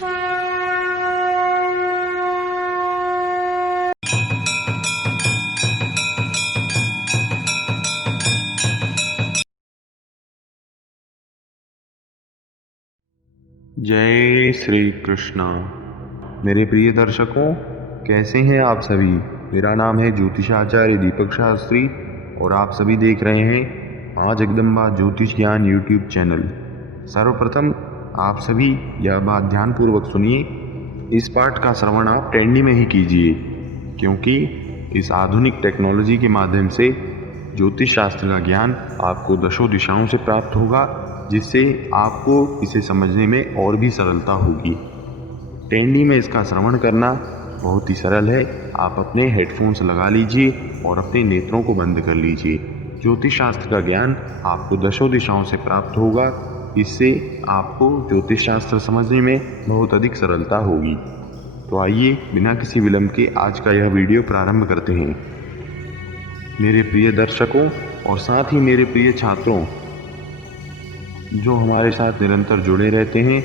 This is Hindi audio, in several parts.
जय श्री कृष्णा। मेरे प्रिय दर्शकों, कैसे हैं आप सभी। मेरा नाम है ज्योतिषाचार्य दीपक शास्त्री और आप सभी देख रहे हैं आज जगदम्बा ज्योतिष ज्ञान यूट्यूब चैनल। सर्वप्रथम आप सभी यह बात ध्यानपूर्वक सुनिए। इस पाठ का श्रवण आप टैंडी में ही कीजिए, क्योंकि इस आधुनिक टेक्नोलॉजी के माध्यम से ज्योतिष शास्त्र का ज्ञान आपको दशों दिशाओं से प्राप्त होगा, जिससे आपको इसे समझने में और भी सरलता होगी। टैंडी में इसका श्रवण करना बहुत ही सरल है। आप अपने हेडफोन्स लगा लीजिए और अपने नेत्रों को बंद कर लीजिए। ज्योतिष शास्त्र का ज्ञान आपको दशों दिशाओं से प्राप्त होगा। इससे आपको ज्योतिष शास्त्र समझने में बहुत अधिक सरलता होगी। तो आइए बिना किसी विलंब के आज का यह वीडियो प्रारंभ करते हैं। मेरे प्रिय दर्शकों और साथ ही मेरे प्रिय छात्रों, जो हमारे साथ निरंतर जुड़े रहते हैं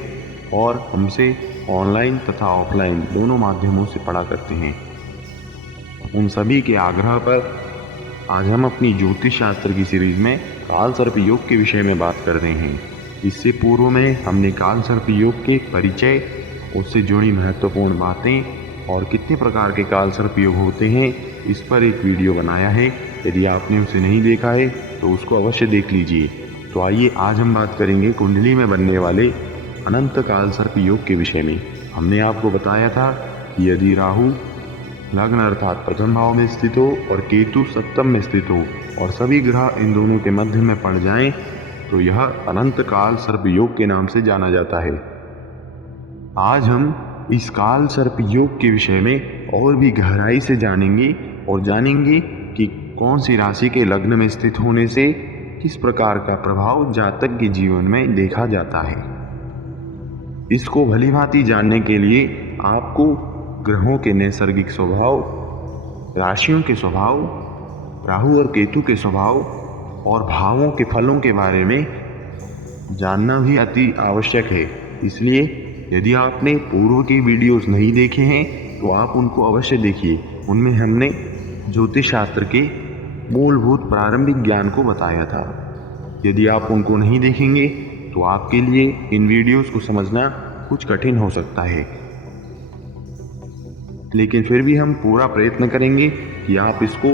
और हमसे ऑनलाइन तथा ऑफलाइन दोनों माध्यमों से पढ़ा करते हैं, उन सभी के आग्रह पर आज हम अपनी ज्योतिष शास्त्र की सीरीज में काल सर्प योग के विषय में बात कर रहे हैं। इससे पूर्व में हमने काल सर्प योग के परिचय, उससे जुड़ी महत्वपूर्ण बातें और कितने प्रकार के काल सर्प योग होते हैं, इस पर एक वीडियो बनाया है। यदि आपने उसे नहीं देखा है तो उसको अवश्य देख लीजिए। तो आइए आज हम बात करेंगे कुंडली में बनने वाले अनंत काल सर्प योग के विषय में। हमने आपको बताया था कि यदि राहु लग्न अर्थात प्रथम भाव में स्थित हो और केतु सप्तम में स्थित हो और सभी ग्रह इन दोनों के मध्य में पड़ जाएं, तो यह अनंत काल सर्प योग के नाम से जाना जाता है। आज हम इस काल सर्प योग के विषय में और भी गहराई से जानेंगे और जानेंगे कि कौन सी राशि के लग्न में स्थित होने से किस प्रकार का प्रभाव जातक के जीवन में देखा जाता है। इसको भलीभांति जानने के लिए आपको ग्रहों के नैसर्गिक स्वभाव, राशियों के स्वभाव, राहु और केतु के स्वभाव और भावों के फलों के बारे में जानना भी अति आवश्यक है। इसलिए यदि आपने पूर्व के वीडियोस नहीं देखे हैं तो आप उनको अवश्य देखिए। उनमें हमने ज्योतिष शास्त्र के मूलभूत प्रारंभिक ज्ञान को बताया था। यदि आप उनको नहीं देखेंगे तो आपके लिए इन वीडियोस को समझना कुछ कठिन हो सकता है, लेकिन फिर भी हम पूरा प्रयत्न करेंगे कि आप इसको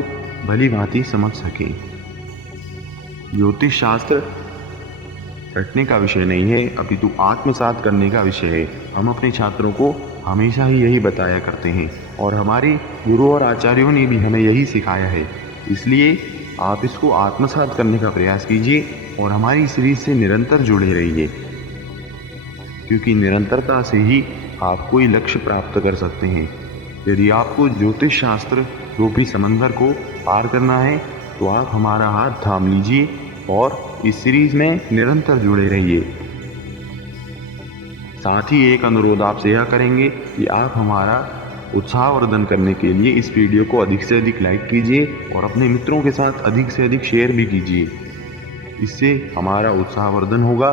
भली भांति समझ सकें। ज्योतिष शास्त्र रटने का विषय नहीं है, अपितु आत्मसात करने का विषय है। हम अपने छात्रों को हमेशा ही यही बताया करते हैं और हमारे गुरु और आचार्यों ने भी हमें यही सिखाया है। इसलिए आप इसको आत्मसात करने का प्रयास कीजिए और हमारी सीरीज से निरंतर जुड़े रहिए, क्योंकि निरंतरता से ही आप कोई लक्ष्य प्राप्त कर सकते हैं। यदि आपको ज्योतिष शास्त्र रूपी समंदर को पार करना है तो आप हमारा हाथ थाम लीजिए और इस सीरीज में निरंतर जुड़े रहिए। साथ ही एक अनुरोध आपसे यह करेंगे कि आप हमारा उत्साहवर्धन करने के लिए इस वीडियो को अधिक से अधिक लाइक कीजिए और अपने मित्रों के साथ अधिक से अधिक शेयर भी कीजिए। इससे हमारा उत्साहवर्धन होगा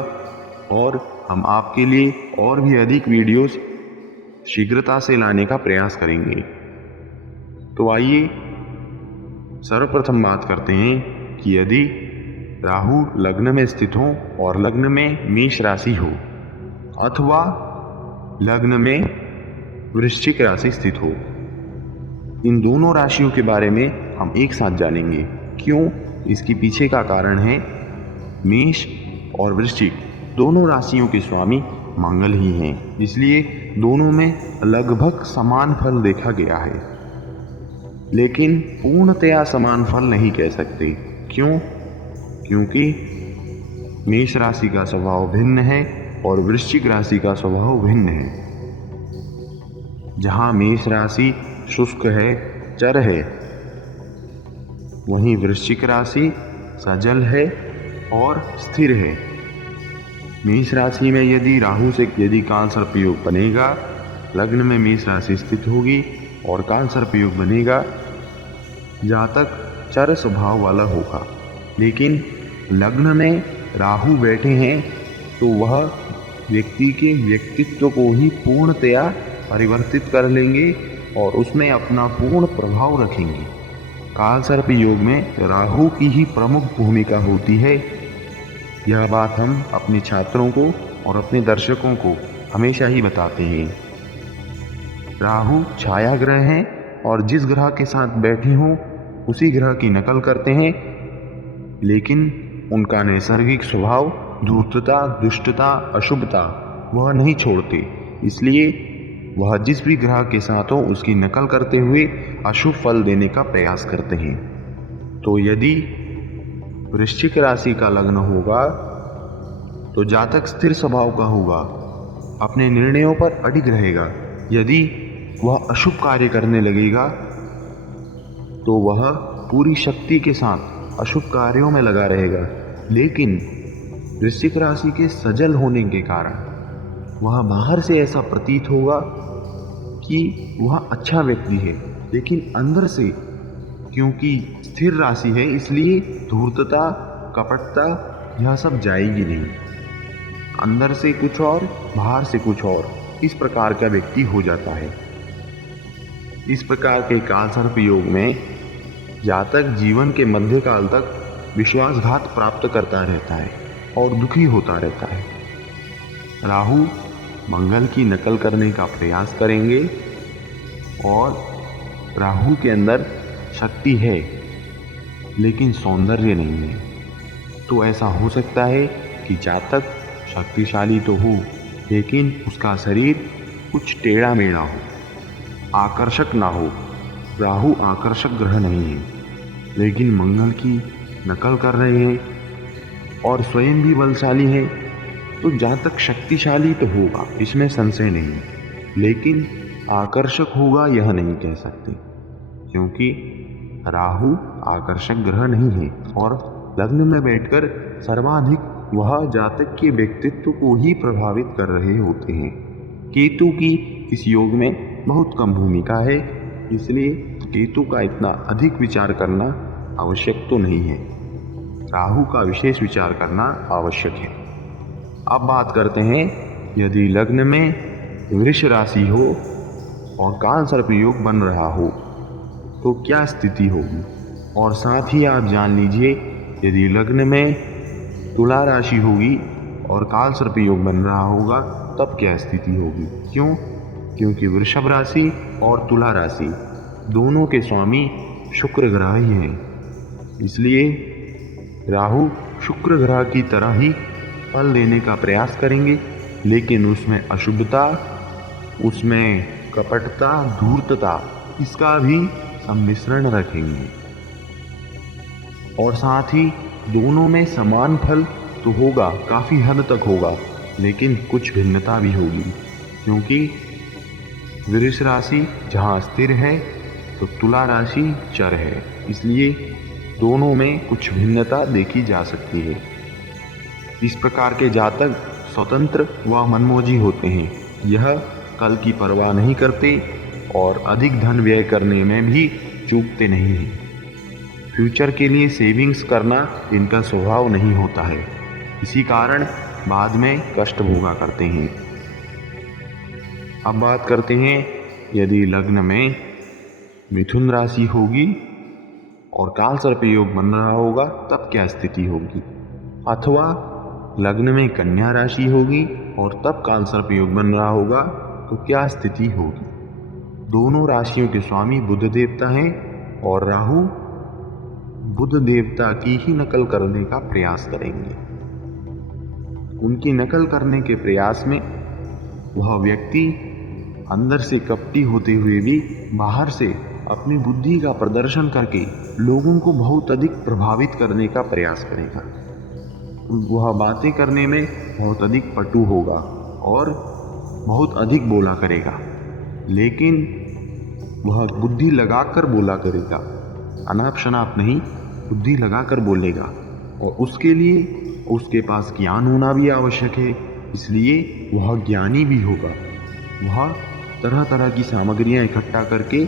और हम आपके लिए और भी अधिक वीडियोस शीघ्रता से लाने का प्रयास करेंगे। तो आइए सर्वप्रथम बात करते हैं कि यदि राहु लग्न में स्थित हो और लग्न में मेष राशि हो अथवा लग्न में वृश्चिक राशि स्थित हो, इन दोनों राशियों के बारे में हम एक साथ जानेंगे। क्यों? इसके पीछे का कारण है मेष और वृश्चिक दोनों राशियों के स्वामी मंगल ही हैं, इसलिए दोनों में लगभग समान फल देखा गया है, लेकिन पूर्णतया समान फल नहीं कह सकते। क्यों? क्योंकि मेष राशि का स्वभाव भिन्न है और वृश्चिक राशि का स्वभाव भिन्न है। जहाँ मेष राशि शुष्क है, चर है, वहीं वृश्चिक राशि सजल है और स्थिर है। मेष राशि में यदि राहु से यदि काल सर्प योग बनेगा, लग्न में मेष राशि स्थित होगी और काल सर्प योग बनेगा, जातक चर स्वभाव वाला होगा। लेकिन लग्न में राहु बैठे हैं तो वह व्यक्ति के व्यक्तित्व को ही पूर्णतया परिवर्तित कर लेंगे और उसमें अपना पूर्ण प्रभाव रखेंगे। कालसर्प योग में राहु की ही प्रमुख भूमिका होती है। यह बात हम अपने छात्रों को और अपने दर्शकों को हमेशा ही बताते हैं। राहु छाया ग्रह हैं और जिस ग्रह के साथ बैठे हों उसी ग्रह की नकल करते हैं, लेकिन उनका नैसर्गिक स्वभाव धूर्तता, दुष्टता, अशुभता वह नहीं छोड़ते। इसलिए वह जिस भी ग्रह के साथ हो उसकी नकल करते हुए अशुभ फल देने का प्रयास करते हैं। तो यदि वृश्चिक राशि का लग्न होगा तो जातक स्थिर स्वभाव का होगा, अपने निर्णयों पर अडिग रहेगा। यदि वह अशुभ कार्य करने लगेगा तो वह पूरी शक्ति के साथ अशुभ कार्यों में लगा रहेगा। लेकिन वृश्चिक राशि के सजल होने के कारण वह बाहर से ऐसा प्रतीत होगा कि वह अच्छा व्यक्ति है, लेकिन अंदर से क्योंकि स्थिर राशि है इसलिए धूर्तता, कपटता यह सब जाएगी नहीं। अंदर से कुछ और बाहर से कुछ और, इस प्रकार का व्यक्ति हो जाता है। इस प्रकार के कालसर्प योग में जातक जीवन के मध्यकाल तक विश्वासघात प्राप्त करता रहता है और दुखी होता रहता है। राहु मंगल की नकल करने का प्रयास करेंगे और राहु के अंदर शक्ति है लेकिन सौंदर्य नहीं है। तो ऐसा हो सकता है कि जातक शक्तिशाली तो हो लेकिन उसका शरीर कुछ टेढ़ा मेढ़ा हो, आकर्षक ना हो। राहु आकर्षक ग्रह नहीं है, लेकिन मंगल की नकल कर रहे हैं और स्वयं भी बलशाली है। तो जातक शक्तिशाली तो होगा, इसमें संशय नहीं, लेकिन आकर्षक होगा यह नहीं कह सकते, क्योंकि राहु आकर्षक ग्रह नहीं है और लग्न में बैठकर सर्वाधिक वह जातक के व्यक्तित्व को ही प्रभावित कर रहे होते हैं। केतु की इस योग में बहुत कम भूमिका है, इसलिए केतु का इतना अधिक विचार करना आवश्यक तो नहीं है। राहु का विशेष विचार करना आवश्यक है। अब बात करते हैं, यदि लग्न में वृष राशि हो और कालसर्प योग बन रहा हो तो क्या स्थिति होगी। और साथ ही आप जान लीजिए, यदि लग्न में तुला राशि होगी और कालसर्प योग बन रहा होगा तब क्या स्थिति होगी। क्यों? क्योंकि वृषभ राशि और तुला राशि दोनों के स्वामी शुक्र ग्रह ही हैं। इसलिए राहु शुक्र ग्रह की तरह ही फल देने का प्रयास करेंगे, लेकिन उसमें अशुभता, उसमें कपटता, धूर्तता इसका भी सम्मिश्रण रखेंगे। और साथ ही दोनों में समान फल तो होगा, काफ़ी हद तक होगा, लेकिन कुछ भिन्नता भी होगी। क्योंकि वृष राशि जहाँ स्थिर है तो तुला राशि चर है, इसलिए दोनों में कुछ भिन्नता देखी जा सकती है। इस प्रकार के जातक स्वतंत्र व मनमोजी होते हैं। यह कल की परवाह नहीं करते और अधिक धन व्यय करने में भी चूकते नहीं हैं। फ्यूचर के लिए सेविंग्स करना इनका स्वभाव नहीं होता है, इसी कारण बाद में कष्ट भोगा करते हैं। अब बात करते हैं, यदि लग्न में मिथुन राशि होगी और कालसर्प योग बन रहा होगा तब क्या स्थिति होगी। अथवा लग्न में कन्या राशि होगी और तब कालसर्प योग बन रहा होगा तो क्या स्थिति होगी। दोनों राशियों के स्वामी बुध देवता हैं और राहु बुध देवता की ही नकल करने का प्रयास करेंगे। उनकी नकल करने के प्रयास में वह व्यक्ति अंदर से कपटी होते हुए भी बाहर से अपनी बुद्धि का प्रदर्शन करके लोगों को बहुत अधिक प्रभावित करने का प्रयास करेगा। वह बातें करने में बहुत अधिक पटु होगा और बहुत अधिक बोला करेगा, लेकिन वह बुद्धि लगाकर बोला करेगा, अनाप शनाप नहीं, बुद्धि लगाकर बोलेगा। और उसके लिए उसके पास ज्ञान होना भी आवश्यक है, इसलिए वह ज्ञानी भी होगा। वह तरह तरह की सामग्रियां इकट्ठा करके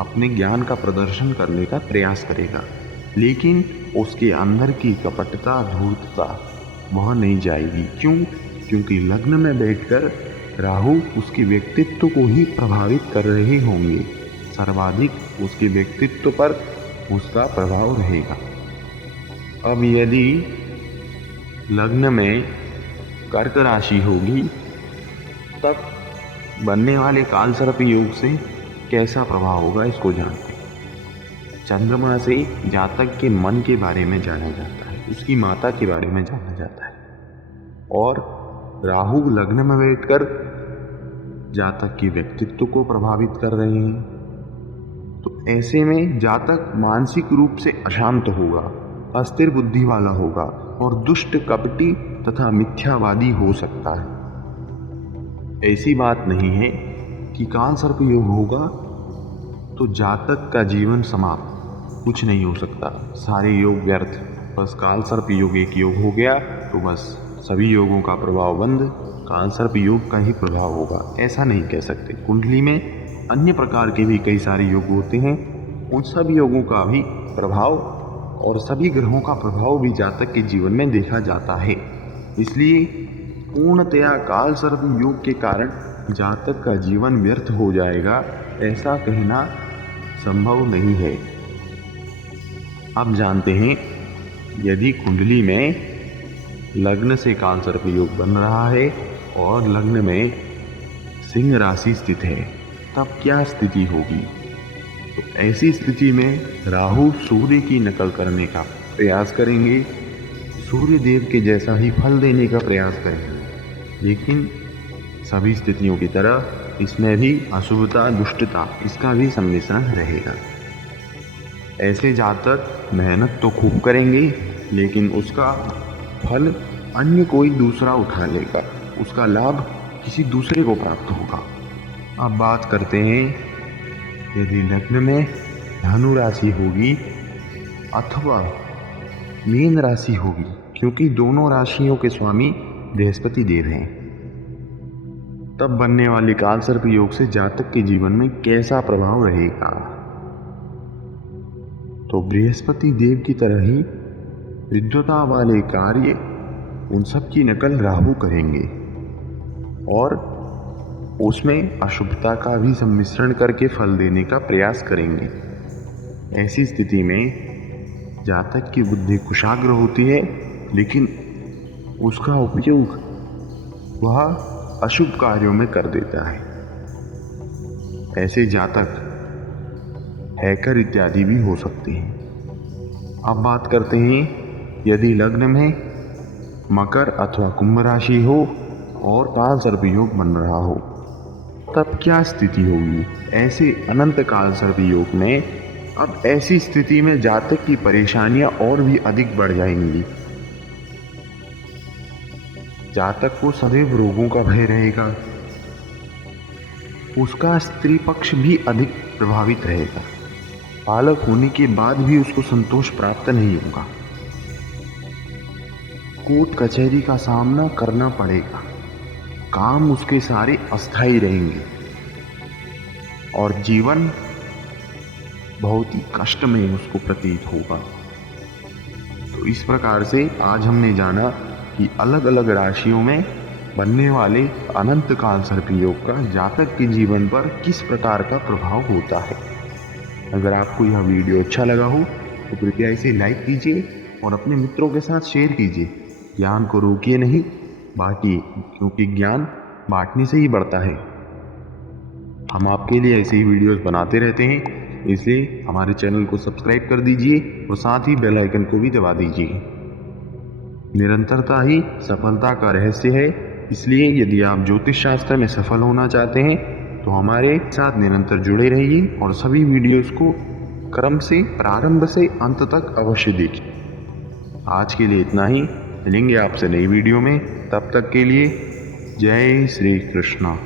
अपने ज्ञान का प्रदर्शन करने का प्रयास करेगा, लेकिन उसके अंदर की कपटता, धूर्तता वह नहीं जाएगी। क्यों? क्योंकि लग्न में बैठकर राहु उसके व्यक्तित्व को ही प्रभावित कर रहे होंगे। सर्वाधिक उसके व्यक्तित्व पर उसका प्रभाव रहेगा। अब यदि लग्न में कर्क राशि होगी तब बनने वाले कालसर्प योग से कैसा प्रभाव होगा इसको जानते हैं। चंद्रमा से जातक के मन के बारे में जाना जाता है, उसकी माता के बारे में जाना जाता है। और राहु लग्न में बैठकर जातक के व्यक्तित्व को प्रभावित कर रहे हैं, तो ऐसे में जातक मानसिक रूप से अशांत होगा, अस्थिर बुद्धि वाला होगा और दुष्ट, कपटी तथा मिथ्यावादी हो सकता है। ऐसी बात नहीं है कि कालसर्प योग होगा तो जातक का जीवन समाप्त, कुछ नहीं हो सकता, सारे योग व्यर्थ, बस कालसर्प योग एक योग हो गया तो बस सभी योगों का प्रभाव बंद, कालसर्प योग का ही प्रभाव होगा, ऐसा नहीं कह सकते। कुंडली में अन्य प्रकार के भी कई सारे योग होते हैं, उन सब योगों का भी प्रभाव और सभी ग्रहों का प्रभाव भी जातक के जीवन में देखा जाता है। इसलिए पूर्णतया कालसर्प योग के कारण जातक का जीवन व्यर्थ हो जाएगा, ऐसा कहना संभव नहीं है। अब जानते हैं, यदि कुंडली में लग्न से कालसर्प योग बन रहा है और लग्न में सिंह राशि स्थित है तब क्या स्थिति होगी। तो ऐसी स्थिति में राहु सूर्य की नकल करने का प्रयास करेंगे, सूर्य देव के जैसा ही फल देने का प्रयास करेंगे, लेकिन सभी स्थितियों की तरह इसमें भी अशुभता, दुष्टता, इसका भी सम्मिश्रण रहेगा। ऐसे जातक मेहनत तो खूब करेंगे लेकिन उसका फल अन्य कोई दूसरा उठा लेगा, उसका लाभ किसी दूसरे को प्राप्त होगा। अब बात करते हैं, यदि लग्न में धनु राशि होगी अथवा मीन राशि होगी, क्योंकि दोनों राशियों के स्वामी बृहस्पति देव हैं, तब बनने वाले कालसर्प योग से जातक के जीवन में कैसा प्रभाव रहेगा। तो बृहस्पति देव की तरह ही विद्वता वाले कार्य उन सब की नकल राहु करेंगे और उसमें अशुभता का भी सम्मिश्रण करके फल देने का प्रयास करेंगे। ऐसी स्थिति में जातक की बुद्धि कुशाग्र होती है, लेकिन उसका उपयोग वह अशुभ कार्यों में कर देता है। ऐसे जातक हैकर इत्यादि भी हो सकते हैं। अब बात करते हैं, यदि लग्न में मकर अथवा कुंभ राशि हो और कालसर्प योग बन रहा हो तब क्या स्थिति होगी। ऐसे अनंत कालसर्प योग में अब ऐसी स्थिति में जातक की परेशानियां और भी अधिक बढ़ जाएंगी। जातक को सदैव रोगों का भय रहेगा, उसका स्त्री पक्ष भी अधिक प्रभावित रहेगा, बालक होने के बाद भी उसको संतोष प्राप्त नहीं होगा, कोर्ट कचहरी का सामना करना पड़ेगा, काम उसके सारे अस्थायी रहेंगे और जीवन बहुत ही कष्टमय उसको प्रतीत होगा। तो इस प्रकार से आज हमने जाना कि अलग अलग राशियों में बनने वाले अनंत कालसर्प योग का जातक के जीवन पर किस प्रकार का प्रभाव होता है। अगर आपको यह वीडियो अच्छा लगा हो तो कृपया इसे लाइक कीजिए और अपने मित्रों के साथ शेयर कीजिए। ज्ञान को रोकिए नहीं, बांटिए, क्योंकि ज्ञान बांटने से ही बढ़ता है। हम आपके लिए ऐसे ही वीडियोस बनाते रहते हैं, इसलिए हमारे चैनल को सब्सक्राइब कर दीजिए और साथ ही बेल आइकन को भी दबा दीजिए। निरंतरता ही सफलता का रहस्य है, इसलिए यदि आप ज्योतिष शास्त्र में सफल होना चाहते हैं तो हमारे साथ निरंतर जुड़े रहिए और सभी वीडियोस को क्रम से प्रारंभ से अंत तक अवश्य देखिए। आज के लिए इतना ही, मिलेंगे आपसे नई वीडियो में, तब तक के लिए जय श्री कृष्णा।